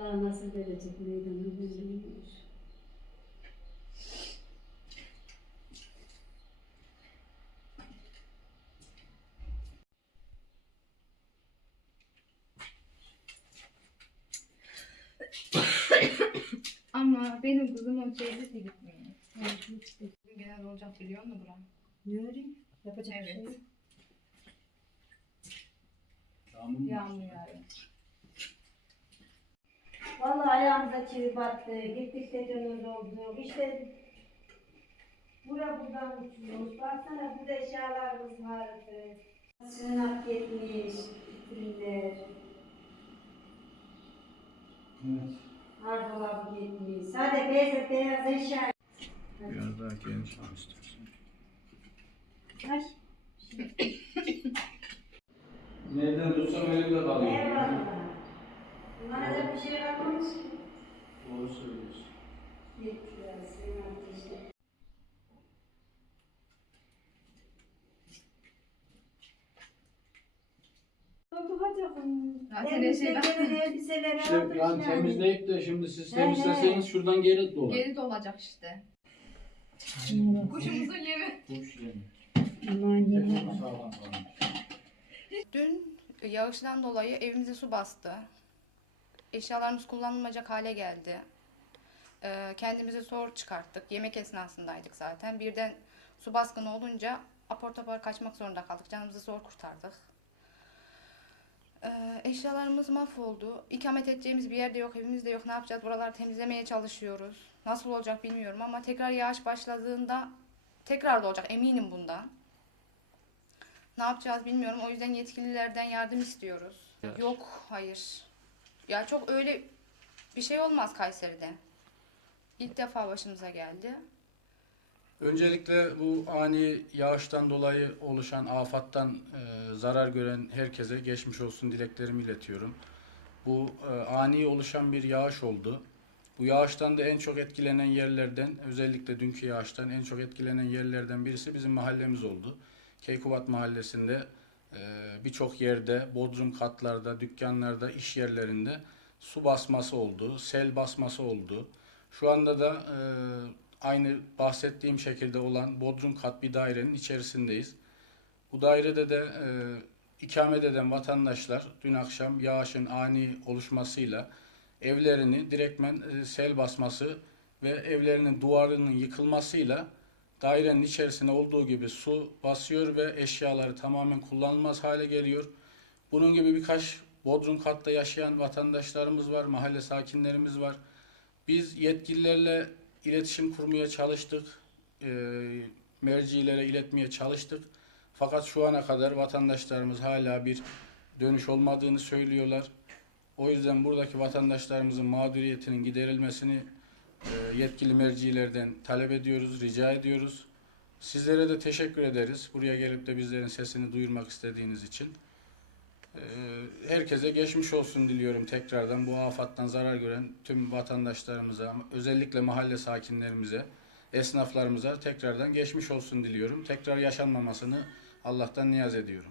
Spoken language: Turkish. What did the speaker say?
Allah nasip edecek meydana bilmiyor. Ama benim kızım o şeyde de gitmiyor. Evet. Genel olacak biliyor musun Burak? Ne öreyim? Yapacak bir şey Evet. yok. Yağmur yağıyor. Vallahi ayağımıza çivi battı. Gittik tekrar oldu. İşte bura buradan uçuyormuş. Baksana burada eşyalarımız vardı. Sığınak gitmiş. Vitrinler. Evet. Hardolabı gitmiş. Sadece beyaz, beyaz eşya. Biraz daha geniş al istersen. Ay. Nereden tutsam elimde kalıyor. Eyvallah. Bir şey yapmamış ki. Doğru söylüyorsun. Ya, sığınak işte. Zaten eşeğden elbiseleri İşte aldık yani temizleyip de şimdi siz temizleseniz şuradan geri dolar. geri dolacak işte. Kuşumuzun yemi. Kuş yemi. Aman Tekrar sağlam kalmış. Dün yağıştan dolayı evimize su bastı. Eşyalarımız kullanılmayacak hale geldi. Ee, kendimize zor çıkarttık. Yemek esnasındaydık zaten. Birden su baskını olunca apar topar kaçmak zorunda kaldık. Canımızı zor kurtardık. Ee, eşyalarımız mahvoldu. İkamet edeceğimiz bir yerde yok, evimiz de yok. Ne yapacağız? Buraları temizlemeye çalışıyoruz. Nasıl olacak bilmiyorum ama tekrar yağış başladığında tekrar da olacak eminim bundan. Ne yapacağız bilmiyorum. O yüzden yetkililerden yardım istiyoruz. Evet. Yok, hayır. Ya çok öyle bir şey olmaz Kayseri'de. İlk defa başımıza geldi. Öncelikle bu ani yağıştan dolayı oluşan afattan e, zarar gören herkese geçmiş olsun dileklerimi iletiyorum. Bu e, ani oluşan bir yağış oldu. Bu yağıştan da en çok etkilenen yerlerden, özellikle dünkü yağıştan en çok etkilenen yerlerden birisi bizim mahallemiz oldu. Keykubat mahallesinde birçok yerde, bodrum katlarda, dükkanlarda, iş yerlerinde su basması oldu, sel basması oldu. Şu anda da e, aynı bahsettiğim şekilde olan bodrum kat bir dairenin içerisindeyiz. Bu dairede de e, ikamet eden vatandaşlar dün akşam yağışın ani oluşmasıyla evlerini direktmen e, sel basması ve evlerinin duvarının yıkılmasıyla dairenin içerisine olduğu gibi su basıyor ve eşyaları tamamen kullanılmaz hale geliyor. Bunun gibi birkaç bodrum katta yaşayan vatandaşlarımız var, mahalle sakinlerimiz var. Biz yetkililerle iletişim kurmaya çalıştık, e, mercilere iletmeye çalıştık. Fakat şu ana kadar vatandaşlarımız hala bir dönüş olmadığını söylüyorlar. O yüzden buradaki vatandaşlarımızın mağduriyetinin giderilmesini yetkili mercilerden talep ediyoruz, rica ediyoruz. Sizlere de teşekkür ederiz. Buraya gelip de bizlerin sesini duyurmak istediğiniz için. E, Herkese geçmiş olsun diliyorum tekrardan bu afattan zarar gören tüm vatandaşlarımıza, özellikle mahalle sakinlerimize, esnaflarımıza tekrardan geçmiş olsun diliyorum. Tekrar yaşanmamasını Allah'tan niyaz ediyorum.